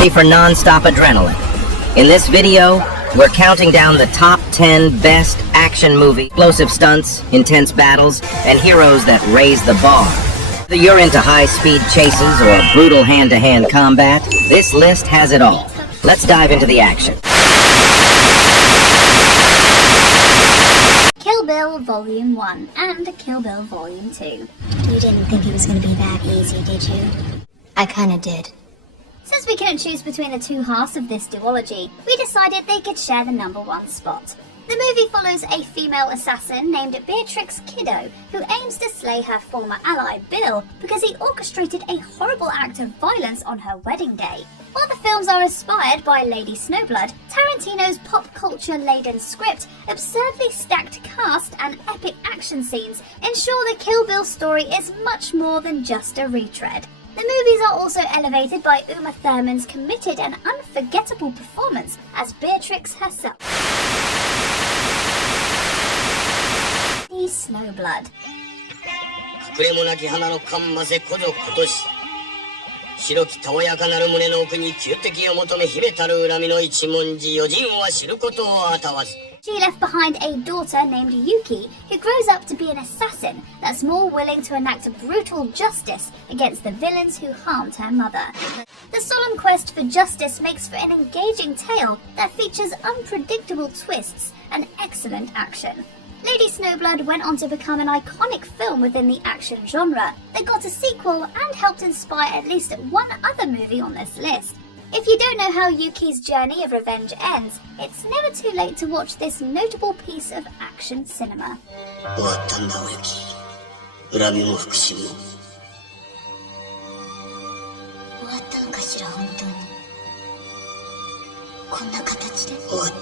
ready for non-stop adrenaline? In this video, we're counting down the top 10 best action movie, explosive stunts, intense battles, and heroes that raise the bar. Whether you're into high-speed chases or brutal hand-to-hand combat, this list has it all. Let's dive into the action. Kill Bill Volume 1 and Kill Bill Volume 2. You didn't think it was going to be that easy, did you? I kinda did. Since we couldn't choose between the two halves of this duology, we decided they could share the #1 spot. The movie follows a female assassin named Beatrix Kiddo, who aims to slay her former ally Bill because he orchestrated a horrible act of violence on her wedding day. While the films are inspired by Lady Snowblood, Tarantino's pop culture-laden script, absurdly stacked cast, and epic action scenes ensure the Kill Bill story is much more than just a retread. The movies are also elevated by Uma Thurman's committed and unforgettable performance as Beatrix herself. The Snowblood. 隠れもなき花のかんませこぞことし白きたおやかなる胸の奥に旧敵を求め秘めたる恨みの一文字余人は知ることをあたわず She left behind a daughter named Yuki, who grows up to be an assassin that's more willing to enact brutal justice against the villains who harmed her mother. The solemn quest for justice makes for an engaging tale that features unpredictable twists and excellent action. Lady Snowblood went on to become an iconic film within the action genre that got a sequel and helped inspire at least one other movie on this list. If you don't know how Yuki's journey of revenge ends, it's never too late to watch this notable piece of action cinema. 終わったんだおゆき恨みも復讐も終わったのかしら、本当に。こんな形で。終わった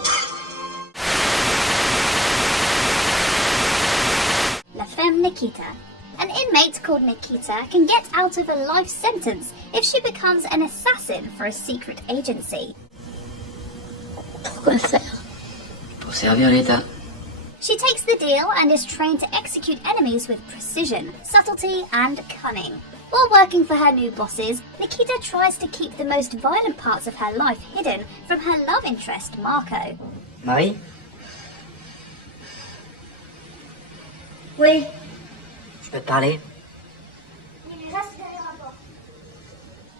La Femme Nikita. An inmate called Nikita can get out of a life sentence if she becomes an assassin for a secret agency. She takes the deal and is trained to execute enemies with precision, subtlety, and cunning. While working for her new bosses, Nikita tries to keep the most violent parts of her life hidden from her love interest, Marco. Marie? Oui. Je peux te parler?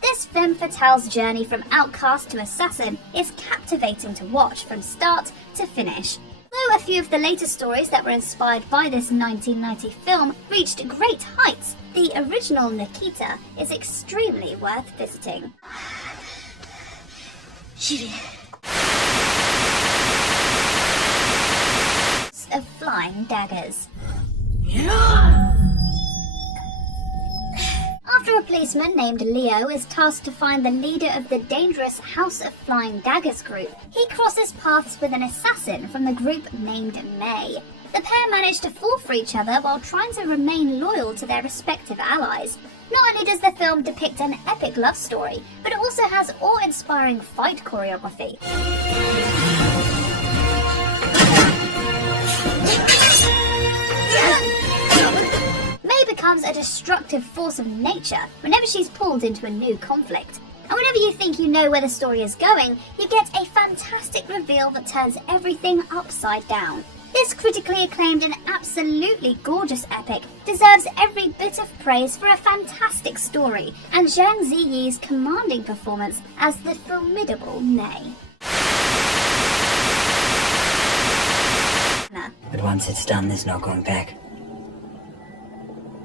This femme fatale's journey from outcast to assassin is captivating to watch from start to finish. Though a few of the later stories that were inspired by this 1990 film reached great heights, the original Nikita is extremely worth visiting. Of flying daggers. After a policeman named Leo is tasked to find the leader of the dangerous House of Flying Daggers group, he crosses paths with an assassin from the group named May. The pair manage to fall for each other while trying to remain loyal to their respective allies. Not only does the film depict an epic love story, but it also has awe-inspiring fight choreography. May becomes a destructive force of nature whenever she's pulled into a new conflict. And whenever you think you know where the story is going, you get a fantastic reveal that turns everything upside down. This critically acclaimed and absolutely gorgeous epic deserves every bit of praise for a fantastic story and Zhang Ziyi's commanding performance as the formidable May. But once it's done, there's no going back.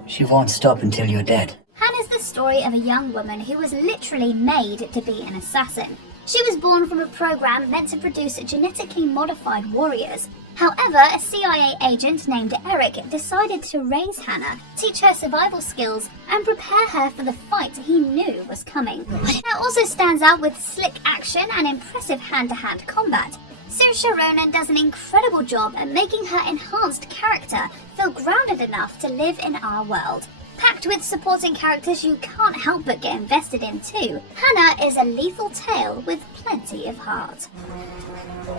She won't stop until you're dead. Hannah's the story of a young woman who was literally made to be an assassin. She was born from a program meant to produce genetically modified warriors. However, a CIA agent named Eric decided to raise Hannah, teach her survival skills, and prepare her for the fight he knew was coming. Hannah also stands out with slick action and impressive hand-to-hand combat. Saoirse Ronan does an incredible job at making her enhanced character feel grounded enough to live in our world. Packed with supporting characters you can't help but get invested in too, Hannah is a lethal tale with plenty of heart.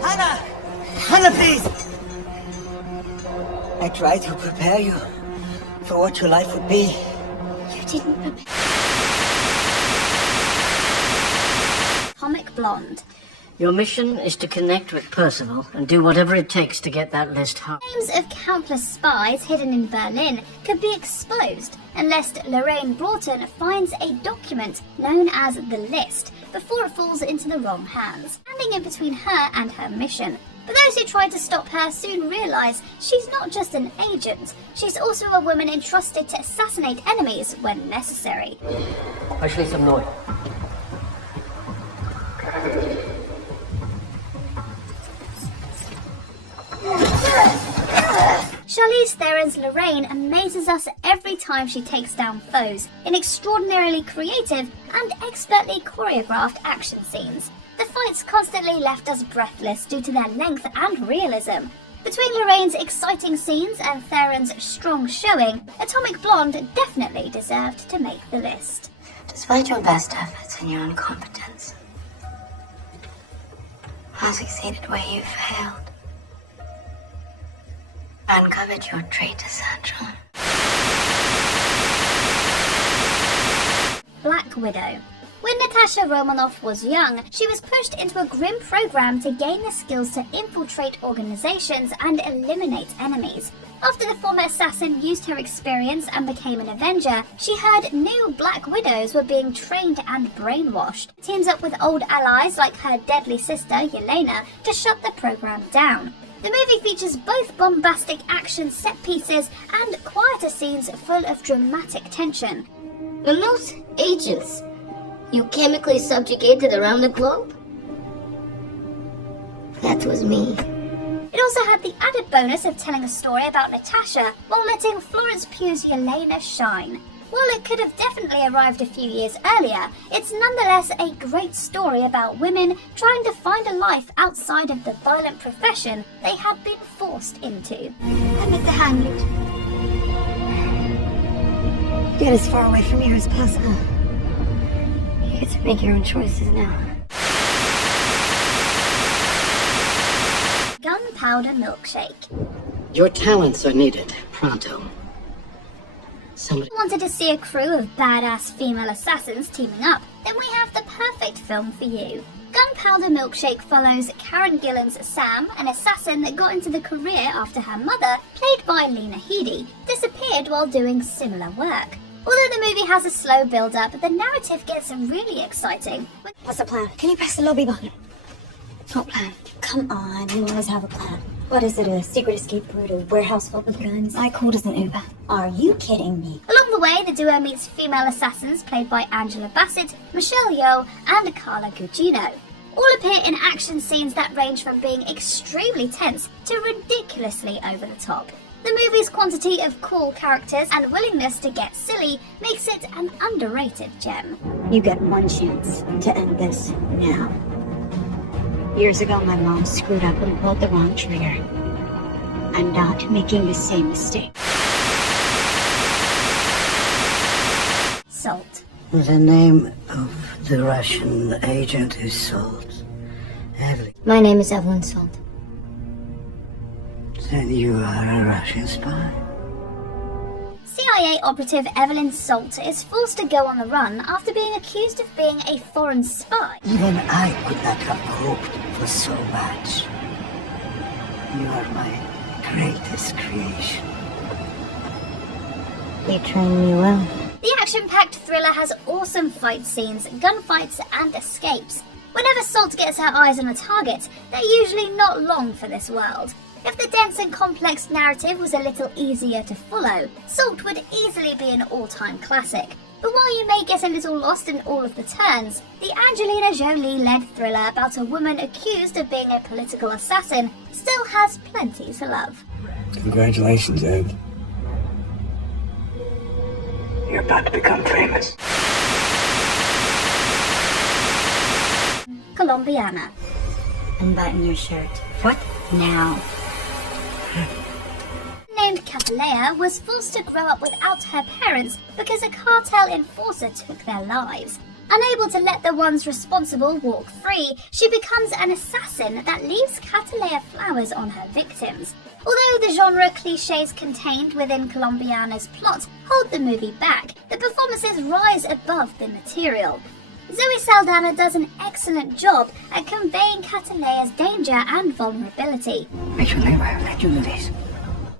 Hannah! Hannah, please! I tried to prepare you for what your life would be. You didn't prepare. blonde. Your mission is to connect with Percival and do whatever it takes to get that list home. Names of countless spies hidden in Berlin could be exposed unless Lorraine Broughton finds a document known as the List before it falls into the wrong hands, standing in between her and her mission. But those who tried to stop her soon realise she's not just an agent, she's also a woman entrusted to assassinate enemies when necessary. Пошли со мной. Charlize Theron's Lorraine amazes us every time she takes down foes in extraordinarily creative and expertly choreographed action scenes. The fights constantly left us breathless due to their length and realism. Between Lorraine's exciting scenes and Theron's strong showing, Atomic Blonde definitely deserved to make the list. Despite your best efforts and your incompetence, I succeeded where you failed. I uncovered your traitor central. Black Widow. When Natasha Romanoff was young, she was pushed into a grim program to gain the skills to infiltrate organizations and eliminate enemies. After the former assassin used her experience and became an Avenger, she heard new Black Widows were being trained and brainwashed. Teams up with old allies like her deadly sister, Yelena, to shut the program down. The movie features both bombastic action set pieces and quieter scenes full of dramatic tension. Are most agents you chemically subjugated around the globe? That was me. It also had the added bonus of telling a story about Natasha while letting Florence Pugh's Yelena shine. While it could have definitely arrived a few years earlier, it's nonetheless a great story about women trying to find a life outside of the violent profession they had been forced into. I make the hand. Get as far away from here as possible. You get to make your own choices now. Gunpowder Milkshake. Your talents are needed, pronto. Somebody Wanted to see a crew of badass female assassins teaming up? Then we have the perfect film for you. Gunpowder Milkshake follows Karen Gillan's Sam, an assassin that got into the career after her mother, played by Lena Headey, disappeared while doing similar work. Although the movie has a slow build-up, the narrative gets really exciting. What's the plan? Can you press the lobby button? What plan? Come on, you always have a plan. What is it, a secret escape route, a warehouse filled with guns? I called as an Uber. Are you kidding me? Along the way, the duo meets female assassins played by Angela Bassett, Michelle Yeoh, and Carla Gugino. All appear in action scenes that range from being extremely tense to ridiculously over the top. The movie's quantity of cool characters and willingness to get silly makes it an underrated gem. You get one chance to end this now. Years ago, my mom screwed up and pulled the wrong trigger. I'm not making the same mistake. Salt. The name of the Russian agent is Salt. Evelyn. My name is Evelyn Salt. Then you are a Russian spy. CIA operative Evelyn Salt is forced to go on the run after being accused of being a foreign spy. Even I could not have hoped for so much. You are my greatest creation. You trained me well. The action-packed thriller has awesome fight scenes, gunfights, and escapes. Whenever Salt gets her eyes on a target, they're usually not long for this world. If the dense and complex narrative was a little easier to follow, Salt would easily be an all-time classic. But while you may get a little lost in all of the turns, the Angelina Jolie-led thriller about a woman accused of being a political assassin still has plenty to love. Congratulations, Ed. You're about to become famous. Colombiana. Unbutton your shirt. What? Now. Named Catalea was forced to grow up without her parents because a cartel enforcer took their lives. Unable to let the ones responsible walk free, she becomes an assassin that leaves Catalea flowers on her victims. Although the genre cliches contained within Colombiana's plot hold the movie back, the performances rise above the material. Zoe Saldana does an excellent job at conveying Cataleya's danger and vulnerability. I should never have let you do this.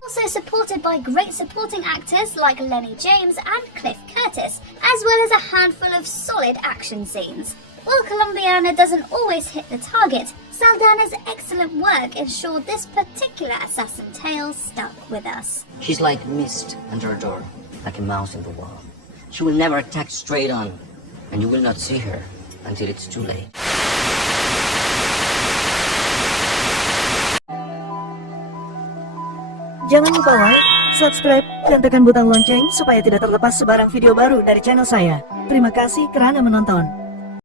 Also supported by great supporting actors like Lenny James and Cliff Curtis, as well as a handful of solid action scenes. While Colombiana doesn't always hit the target, Saldana's excellent work ensured this particular assassin tale stuck with us. She's like mist under a door, like a mouse in the wall. She will never attack straight on, and you will not see her until it's too late. Jangan lupa like, subscribe, dan tekan butang lonceng supaya tidak terlepas sebarang video baru dari channel saya. Terima kasih kerana menonton.